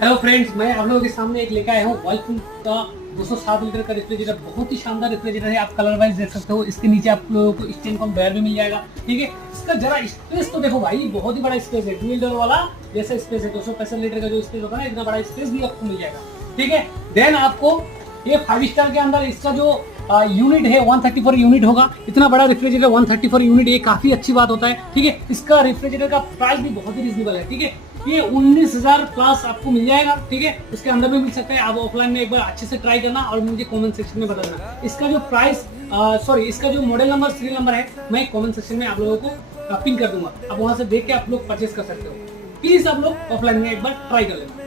Hello friends, मैं आप लोगों के सामने एक लेकर आया हूँ वर्लपूल का 207 लीटर का रेफ्रिजरेटर। बहुत ही शानदार रेफ्रिजरेटर है। आप कलर वाइज देख सकते हो। इसके नीचे आप लोगों को स्टैंड कम ड्रायर भी मिल जाएगा। ठीक है, इसका जरा स्पेस तो देखो भाई, बहुत ही बड़ा स्पेस है। 2 लीटर वाला जैसा स्पेस है, 265 लीटर का जो स्पेस होगा ना, इतना बड़ा स्पेस भी आपको मिल जाएगा। ठीक है, देन आपको ये 5 स्टार के अंदर इसका जो यूनिट है 134 यूनिट होगा। इतना बड़ा रेफ्रिजरेटर 134 यूनिट, ये काफी अच्छी बात होता है। ठीक है, इसका रेफ्रिजरेटर का प्राइस भी बहुत ही रीजनेबल है। ठीक है, ये 19,000 प्लस आपको मिल जाएगा। ठीक है, उसके अंदर भी मिल सकता है। आप ऑफलाइन में एक बार अच्छे से ट्राई करना और मुझे कमेंट सेक्शन में बताना। इसका जो प्राइस इसका जो मॉडल नंबर, सीरियल नंबर है, मैं कमेंट सेक्शन में आप लोगों को पिन कर दूंगा। आप वहां से देख के आप लोग परचेस कर सकते हो। प्लीज आप लोग ऑफलाइन में एक बार ट्राई कर लेना।